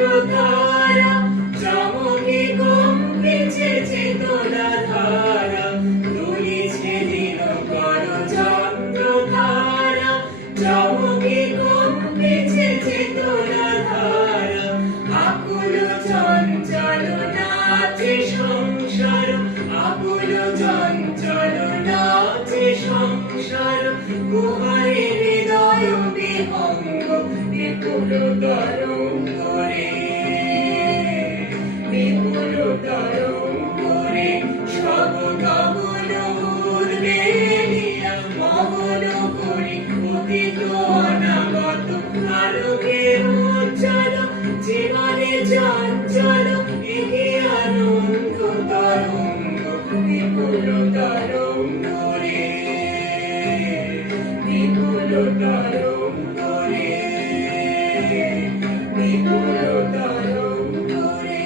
চন্দ্রতারা চমকে কম্পেছে চেতনা ধারা দুলিছে দিনকর চন্দ্রতারা চমকে কম্পেছে চেতনা ধারা আকুল চঞ্চল নাচে সংসার আকুল চঞ্চল নাচে সংসার গুহারে হৃদয় বিহঙ্গ বিপুল তরঙ্গরে বিপুল তরঙ্গরে সব গগন উর্বে নিয়া মগন করি অতীত অনাগত আলোকে উজ্জ্বল জীবনে চঞ্চল একে আনন্দ তরঙ্গ বিপুল তরঙ্গরে বিপুল তরঙ্গরে বিপুল তরঙ্গরে